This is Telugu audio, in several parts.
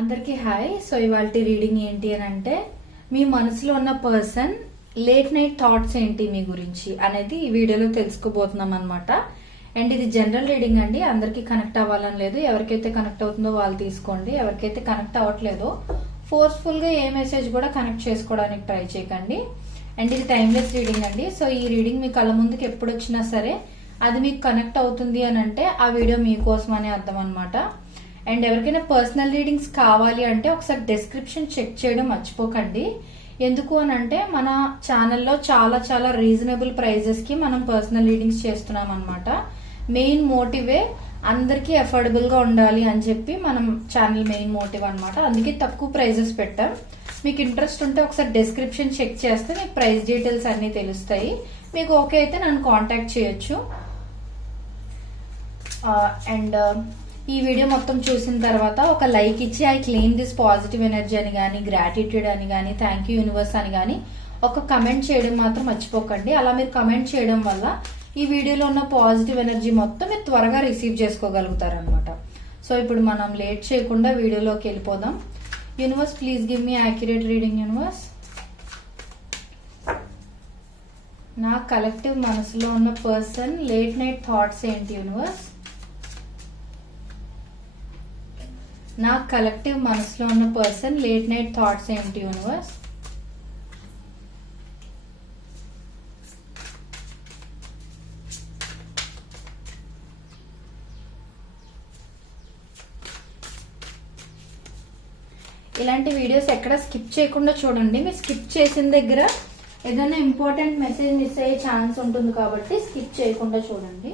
అందరికీ హాయ్. సో ఇవాళ రీడింగ్ ఏంటి అని అంటే, మీ మనసులో ఉన్న పర్సన్ లేట్ నైట్ థాట్స్ ఏంటి మీ గురించి అనేది ఈ వీడియోలో తెలుసుకోబోతున్నాం అనమాట. అండ్ ఇది జనరల్ రీడింగ్ అండి, అందరికీ కనెక్ట్ అవ్వాలని లేదు. ఎవరికైతే కనెక్ట్ అవుతుందో వాళ్ళు తీసుకోండి. ఎవరికైతే కనెక్ట్ అవ్వట్లేదో ఫోర్స్ఫుల్ గా ఏ మెసేజ్ కూడా కనెక్ట్ చేసుకోవడానికి ట్రై చేయకండి. అండ్ ఇది టైమ్లెస్ రీడింగ్ అండి. సో ఈ రీడింగ్ మీ కళ్ళ ముందుకు ఎప్పుడు వచ్చినా సరే అది మీకు కనెక్ట్ అవుతుంది అని అంటే ఆ వీడియో మీకోసం అనే అర్థం అనమాట. అండ్ ఎవరికైనా పర్సనల్ రీడింగ్స్ కావాలి అంటే ఒకసారి డిస్క్రిప్షన్ చెక్ చేయడం మర్చిపోకండి. ఎందుకు అని అంటే మన ఛానల్లో చాలా చాలా రీజనబుల్ ప్రైజెస్ కి మనం పర్సనల్ రీడింగ్స్ చేస్తున్నాం అనమాట. మెయిన్ మోటివే అందరికీ అఫోర్డబుల్ గా ఉండాలి అని చెప్పి మనం ఛానల్ మెయిన్ మోటివ్ అనమాట. అందుకే తక్కువ ప్రైజెస్ పెట్టాం. మీకు ఇంట్రెస్ట్ ఉంటే ఒకసారి డిస్క్రిప్షన్ చెక్ చేస్తే మీకు ప్రైస్ డీటెయిల్స్ అన్ని తెలుస్తాయి. మీకు ఓకే అయితే నన్ను కాంటాక్ట్ చేయొచ్చు. అండ్ ఈ వీడియో మొత్తం చూసిన తర్వాత ఒక లైక్ ఇచ్చి I claim this positive energy అని కానీ, గ్రాటిట్యూడ్ అని కానీ, థ్యాంక్ యూ యూనివర్స్ అని కానీ ఒక కమెంట్ చేయడం మాత్రం మర్చిపోకండి. అలా మీరు కమెంట్ చేయడం వల్ల ఈ వీడియోలో ఉన్న పాజిటివ్ ఎనర్జీ మొత్తం మీరు త్వరగా రిసీవ్ చేసుకోగలుగుతారు అనమాట. సో ఇప్పుడు మనం లేట్ చేయకుండా వీడియోలోకి వెళ్ళిపోదాం. Universe please give me accurate reading. Universe, నా కలెక్టివ్ మనసులో ఉన్న పర్సన్ లేట్ నైట్ థాట్స్ ఏంటి? యూనివర్స్, నా కలెక్టివ్ మనసులో ఉన్న పర్సన్ లేట్ నైట్ థాట్స్ ఏంటి? యూనివర్స్, ఇలాంటి వీడియోస్ ఎక్కడ స్కిప్ చేయకుండా చూడండి. మీరు స్కిప్ చేసిన దగ్గర ఏదైనా ఇంపార్టెంట్ మెసేజ్ మిస్ అయ్యే ఛాన్స్ ఉంటుంది కాబట్టి స్కిప్ చేయకుండా చూడండి.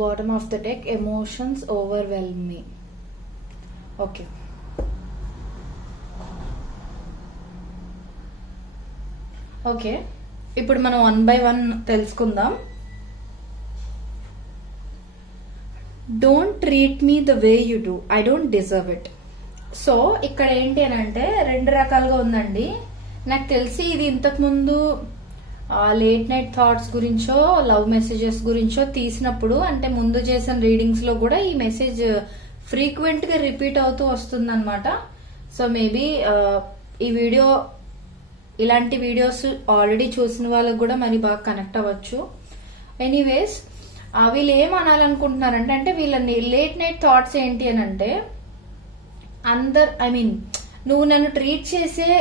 Bottom of the deck, emotions overwhelm me. Okay. Okay, ఇప్పుడు మనం 1 by 1 తెలుసుకుందాం. Don't treat me the way you do, I don't deserve it. So ఇక్కడ ఏంటి అని అంటే రెండు రకాలుగా ఉందండి. నాకు తెలిసి ఇది ఇంతకు ముందు లేట్ నైట్ థాట్స్ గురించో లవ్ మెసేజెస్ గురించో తీసినప్పుడు, అంటే ముందు చేసిన రీడింగ్స్ లో కూడా ఈ మెసేజ్ ఫ్రీక్వెంట్ గా రిపీట్ అవుతూ వస్తుంది అనమాట. సో మేబీ ఈ వీడియో, ఇలాంటి వీడియోస్ ఆల్రెడీ చూసిన వాళ్ళకు కూడా మరి బాగా కనెక్ట్ అవ్వచ్చు. ఎనీవేస్, వీళ్ళు ఏం అనాలనుకుంటున్నారంటే, అంటే వీళ్ళని లేట్ నైట్ థాట్స్ ఏంటి అని అంటే, నువ్వు నన్ను ట్రీట్ చేసే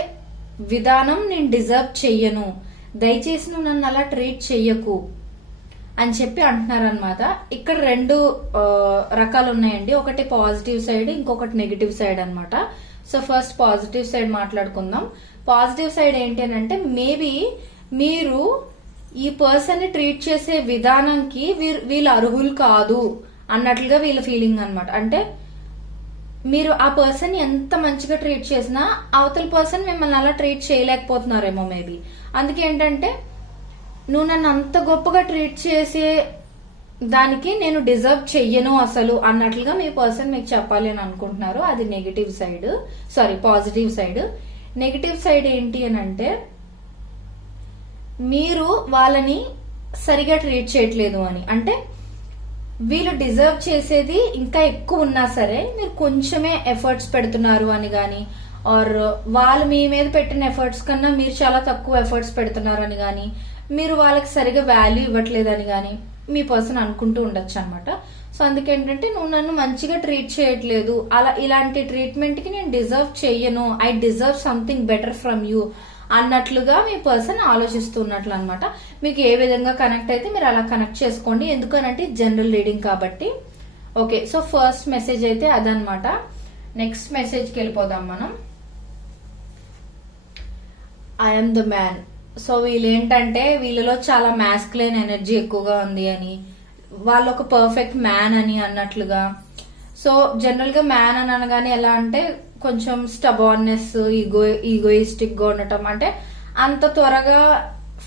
విధానం నేను డిజర్వ్ చెయ్యను, దయచేసి నువ్వు నన్ను అలా ట్రీట్ చెయ్యకు అని చెప్పి అంటున్నారనమాట. ఇక్కడ రెండు రకాలు ఉన్నాయండి. ఒకటి పాజిటివ్ సైడ్, ఇంకొకటి నెగిటివ్ సైడ్ అనమాట. సో ఫస్ట్ పాజిటివ్ సైడ్ మాట్లాడుకుందాం. పాజిటివ్ సైడ్ ఏంటి అని అంటే, మేబీ మీరు ఈ పర్సన్ ని ట్రీట్ చేసే విధానంకి వీళ్ళు అర్హులు కాదు అన్నట్లుగా వీళ్ళ ఫీలింగ్ అనమాట. అంటే మీరు ఆ పర్సన్ ఎంత మంచిగా ట్రీట్ చేసినా అవతల పర్సన్ మిమ్మల్ని అలా ట్రీట్ చేయలేకపోతున్నారేమో మేబీ. అందుకే ఏంటంటే, నువ్వు నన్ను అంత గొప్పగా ట్రీట్ చేసే దానికి నేను డిజర్వ్ చెయ్యను అసలు అన్నట్లుగా మీ పర్సన్ మీకు చెప్పాలి అని అనుకుంటున్నారు. అది negative side, positive side. Negative side ఏంటి అని అంటే, మీరు వాళ్ళని సరిగా ట్రీట్ చేయట్లేదు అని. అంటే వీళ్ళు డిజర్వ్ చేసేది ఇంకా ఎక్కువ ఉన్నా సరే మీరు కొంచెమే ఎఫర్ట్స్ పెడుతున్నారు అని గాని, ఆర్ వాళ్ళు మీ మీద పెట్టిన ఎఫర్ట్స్ కన్నా మీరు చాలా తక్కువ ఎఫర్ట్స్ పెడుతున్నారు అని గాని, మీరు వాళ్ళకి సరిగా వాల్యూ ఇవ్వట్లేదని గాని మీ పర్సన్ అనుకుంటూ ఉండొచ్చు అనమాట. సో అందుకేంటంటే, నువ్వు నన్ను మంచిగా ట్రీట్ చేయట్లేదు, ఇలాంటి ట్రీట్మెంట్ కి నేను డిజర్వ్ చెయ్యను, I deserve something better from you అన్నట్లుగా మీ పర్సన్ ఆలోచిస్తున్నట్లు అనమాట. మీకు ఏ విధంగా కనెక్ట్ అయితే మీరు అలా కనెక్ట్ చేసుకోండి. ఎందుకనంటే జనరల్ రీడింగ్ కాబట్టి. ఓకే, సో ఫస్ట్ మెసేజ్ అయితే అదనమాట. నెక్స్ట్ మెసేజ్ కి వెళ్ళిపోదాం మనం. I'm the man. సో వీళ్ళు ఏంటంటే, వీళ్ళలో చాలా మాస్కులైన్ ఎనర్జీ ఎక్కువగా ఉంది అని, వాళ్ళు ఒక పర్ఫెక్ట్ మ్యాన్ అని అన్నట్లుగా. సో జనరల్ గా మ్యాన్ అని అనగానే ఎలా అంటే, కొంచెం స్టబార్నెస్, ఈగోయిస్టిక్ గా ఉండటం, అంటే అంత త్వరగా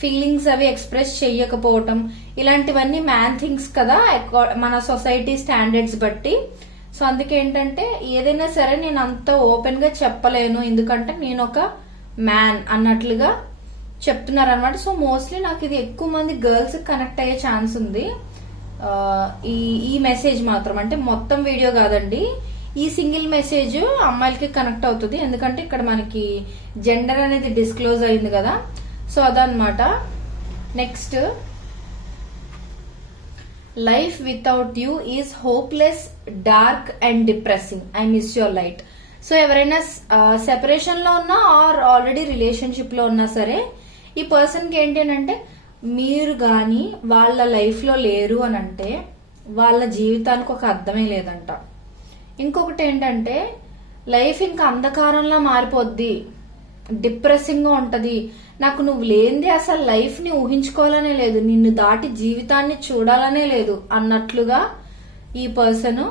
ఫీలింగ్స్ అవి ఎక్స్ప్రెస్ చెయ్యకపోవటం, ఇలాంటివన్నీ మ్యాన్ థింగ్స్ కదా మన సొసైటీ స్టాండర్డ్స్ బట్టి. సో అందుకే ఏంటంటే ఏదైనా సరే నేను అంత ఓపెన్ గా చెప్పలేను, ఎందుకంటే నేను ఒక మ్యాన్ అన్నట్లుగా చెప్తున్నారు అనమాట. సో మోస్ట్లీ నాకు ఇది ఎక్కువ మంది గర్ల్స్ కనెక్ట్ అయ్యే ఛాన్స్ ఉంది. ఈ మెసేజ్ మాత్రం, అంటే మొత్తం వీడియో కాదండి, ఈ సింగిల్ మెసేజ్ అమ్మాయిలకి కనెక్ట్ అవుతుంది, ఎందుకంటే ఇక్కడ మనకి జెండర్ అనేది డిస్క్లోజ్ అయింది కదా. సో అదనమాట. Next, life without you is hopeless, dark and depressing. I miss your light. So ఎవరైనా సెపరేషన్ లో ఉన్నా ఆర్ ఆల్రెడీ రిలేషన్షిప్ లో ఉన్నా సరే, ఈ పర్సన్ కి ఏంటి అంటే మీరు గాని వాళ్ళ లైఫ్ లో లేరు అని అంటే వాళ్ళ జీవితానికి ఒక అర్థమే లేదంట. ఇంకొకటి ఏంటంటే లైఫ్ ఇంకా అంధకారంలా మారిపోద్ది, డిప్రెసింగ్ గా ఉంటది, నాకు నువ్వు లేనిది అసలు లైఫ్ ని ఊహించుకోవాలనే లేదు, నిన్ను దాటి జీవితాన్ని చూడాలనే లేదు అన్నట్లుగా ఈ పర్సన్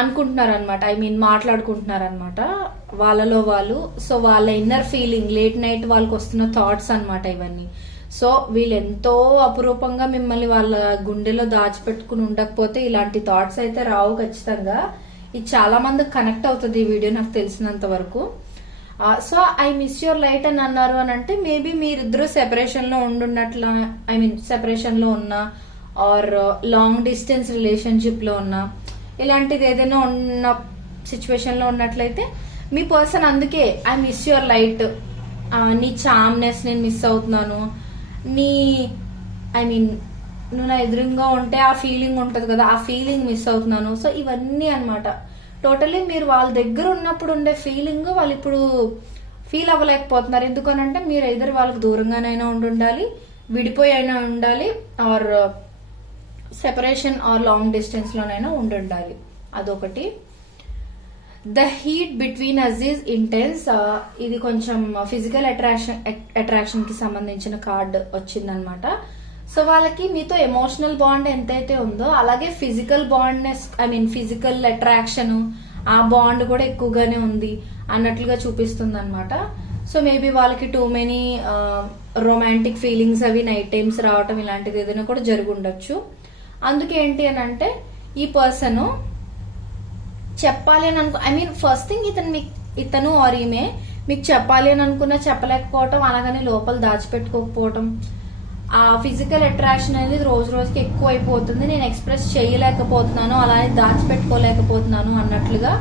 అనుకుంటున్నారనమాట. ఐ మీన్ మాట్లాడుకుంటున్నారనమాట వాళ్ళలో వాళ్ళు. సో వాళ్ళ ఇన్నర్ ఫీలింగ్, లేట్ నైట్ వాళ్ళకి వస్తున్న థాట్స్ అనమాట ఇవన్నీ. సో వీళ్ళు ఎంతో అపురూపంగా మిమ్మల్ని వాళ్ళ గుండెలో దాచిపెట్టుకుని ఉండకపోతే ఇలాంటి థాట్స్ అయితే రావు ఖచ్చితంగా. ఇది చాలా మందికి కనెక్ట్ అవుతుంది ఈ వీడియో నాకు తెలిసినంత వరకు. So I miss your light అని అన్నారు అని అంటే మేబీ మీరిద్దరు సెపరేషన్ లో ఉండున్నట్ల, ఐ మీన్ సెపరేషన్ లో ఉన్నా ఆర్ లాంగ్ డిస్టెన్స్ రిలేషన్షిప్ లో ఉన్నా, ఇలాంటిది ఏదైనా ఉన్న సిచ్యువేషన్ లో ఉన్నట్లయితే మీ పర్సన్ అందుకే ఐ మిస్ యువర్ లైట్, నీ చామ్నెస్ నేను మిస్ అవుతున్నాను, నీ ఐ మీన్ నువ్వు నా ఎదురుగా ఉంటే ఆ ఫీలింగ్ ఉంటది కదా, ఆ ఫీలింగ్ మిస్ అవుతున్నాను. సో ఇవన్నీ అన్నమాట. టోటలీ మీరు వాళ్ళ దగ్గర ఉన్నప్పుడు ఉండే ఫీలింగ్ వాళ్ళు ఇప్పుడు ఫీల్ అవ్వలేకపోతున్నారు. ఎందుకనంటే మీరు ఎదురు వాళ్ళకి దూరంగానైనా ఉండాలి, విడిపోయి అయినా ఉండాలి, or separation or long distance లోనైనా ఉండాలి. అదొకటి. The heat between us is intense. ఇది కొంచెం ఫిజికల్ అట్రాక్షన్ కి సంబంధించిన కార్డ్ వచ్చిందనమాట. సో వాళ్ళకి మీతో ఎమోషనల్ బాండ్ ఎంతైతే ఉందో అలాగే physical bondness, I mean physical attraction, ఆ బాండ్ కూడా ఎక్కువగానే ఉంది అన్నట్లుగా చూపిస్తుంది అనమాట. సో మేబీ వాళ్ళకి టూ మెనీ రొమాంటిక్ ఫీలింగ్స్ అవి నైట్ టైమ్స్ రావటం ఇలాంటిది ఏదైనా కూడా జరిగి ఉండొచ్చు. అందుకే ఏంటి అని అంటే ఈ పర్సన్ చెప్పాలి అని ఐ మీన్ ఫస్ట్ థింగ్ ఇతను ఆర్ ఈమె మీకు చెప్పాలి అని అనుకున్నా చెప్పలేకపోవటం, అలాగని లోపల దాచిపెట్టుకోకపోవటం, ఆ ఫిజికల్ అట్రాక్షన్ అనేది రోజు రోజుకి ఎక్కువ అయిపోతుంది, నేను ఎక్స్ప్రెస్ చేయలేకపోతున్నాను, అలానే దాచిపెట్టుకోలేకపోతున్నాను అన్నట్లుగా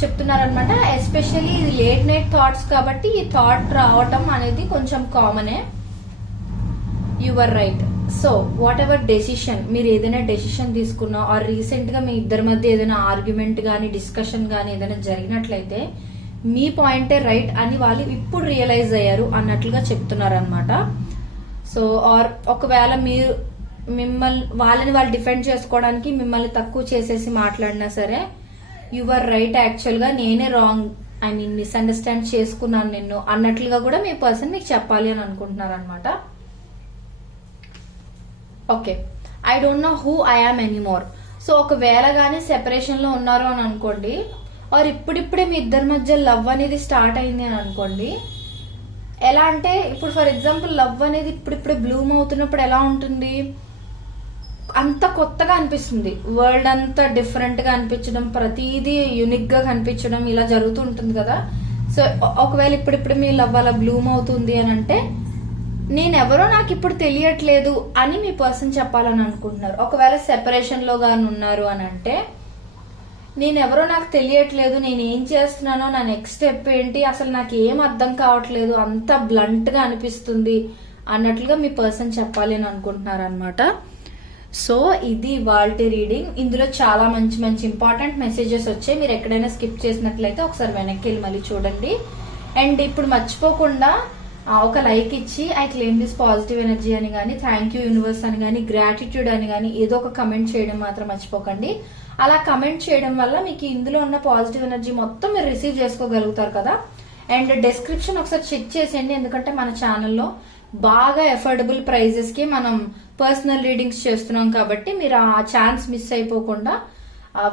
చెప్తున్నారనమాట. ఎస్పెషల్లీ ఇది లేట్ నైట్ థాట్స్ కాబట్టి ఈ థాట్ రావటం అనేది కొంచెం కామనే. You are right. So whatever decision, మీరు ఏదైనా డెసిషన్ తీసుకున్నా ఆర్ రీసెంట్ గా మీ ఇద్దరి మధ్య ఏదైనా ఆర్గ్యుమెంట్ గానీ డిస్కషన్ గానీ ఏదైనా జరిగినట్లయితే మీ పాయింటే రైట్ అని వాళ్ళు ఇప్పుడు రియలైజ్ అయ్యారు అన్నట్లుగా చెప్తున్నారు అనమాట. సో ఆర్ ఒకవేళ మీరు వాళ్ళని వాళ్ళు డిఫెండ్ చేసుకోవడానికి మిమ్మల్ని తక్కువ చేసేసి మాట్లాడినా సరే యు ఆర్ రైట్, యాక్చువల్ గా నేనే రాంగ్, ఐ మీన్ మిస్అండర్స్టాండ్ చేసుకున్నాను నిన్ను అన్నట్లుగా కూడా మీ పర్సన్ మీకు చెప్పాలి అని అనుకుంటున్నారు అనమాట. Okay, I don't know who I am anymore. So ఒకవేళ గానీ సెపరేషన్ లో ఉన్నారు అని అనుకోండి, ఆర్ ఇప్పుడిప్పుడే మీ ఇద్దరి మధ్య లవ్ అనేది స్టార్ట్ అయింది అని అనుకోండి, ఎలా అంటే ఇప్పుడు ఫర్ ఎగ్జాంపుల్ లవ్ అనేది ఇప్పుడిప్పుడే బ్లూమ్ అవుతున్నప్పుడు ఎలా ఉంటుంది, అంత కొత్తగా అనిపిస్తుంది, వరల్డ్ అంతా డిఫరెంట్ గా అనిపించడం, ప్రతిదీ యూనిక్ గా కనిపించడం, ఇలా జరుగుతూ ఉంటుంది కదా. సో ఒకవేళ ఇప్పుడిప్పుడు మీ లవ్ అలా బ్లూమ్ అవుతుంది అని అంటే నేనెవరో నాకు ఇప్పుడు తెలియట్లేదు అని మీ పర్సన్ చెప్పాలని అనుకుంటున్నారు. ఒకవేళ సెపరేషన్ లో గాని ఉన్నారు అని అంటే నేనెవరో నాకు తెలియట్లేదు, నేను ఏం చేస్తున్నానో, నా నెక్స్ట్ స్టెప్ ఏంటి, అసలు నాకు ఏం అర్థం కావట్లేదు, అంత బ్లంట్ గా అనిపిస్తుంది అన్నట్లుగా మీ పర్సన్ చెప్పాలి అని అనుకుంటున్నారు అనమాట. సో ఇది వాల్టీ రీడింగ్. ఇందులో చాలా మంచి మంచి ఇంపార్టెంట్ మెసేజెస్ వచ్చాయి. మీరు ఎక్కడైనా స్కిప్ చేసినట్లయితే ఒకసారి వెనక్కి వెళ్ళి మళ్ళీ చూడండి. అండ్ ఇప్పుడు మర్చిపోకుండా ఒక లైక్ ఇచ్చి I claim this positive energy అని కానీ, థ్యాంక్ యూ యూనివర్స్ అని కానీ, గ్రాటిట్యూడ్ అని కానీ ఏదో ఒక కమెంట్ చేయడం మాత్రం మర్చిపోకండి. అలా కమెంట్ చేయడం వల్ల మీకు ఇందులో ఉన్న పాజిటివ్ ఎనర్జీ మొత్తం మీరు రిసీవ్ చేసుకోగలుగుతారు కదా. అండ్ డిస్క్రిప్షన్ ఒకసారి చెక్ చేసేయండి, ఎందుకంటే మన ఛానల్లో బాగా అఫోర్డబుల్ ప్రైజెస్ కి మనం పర్సనల్ రీడింగ్స్ చేస్తున్నాం కాబట్టి మీరు ఆ ఛాన్స్ మిస్ అయిపోకుండా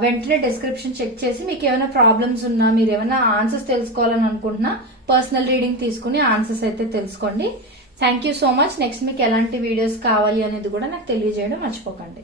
వెంటనే డిస్క్రిప్షన్ చెక్ చేసి మీకు ఏమైనా ప్రాబ్లమ్స్ ఉన్నా, మీరు ఏమైనా ఆన్సర్స్ తెలుసుకోవాలని అనుకుంటున్నా పర్సనల్ రీడింగ్ తీసుకుని ఆన్సర్స్ అయితే తెలుసుకోండి. Thank you so much. Next మీకు ఎలాంటి వీడియోస్ కావాలి అనేది కూడా నాకు తెలియజేయడం మర్చిపోకండి.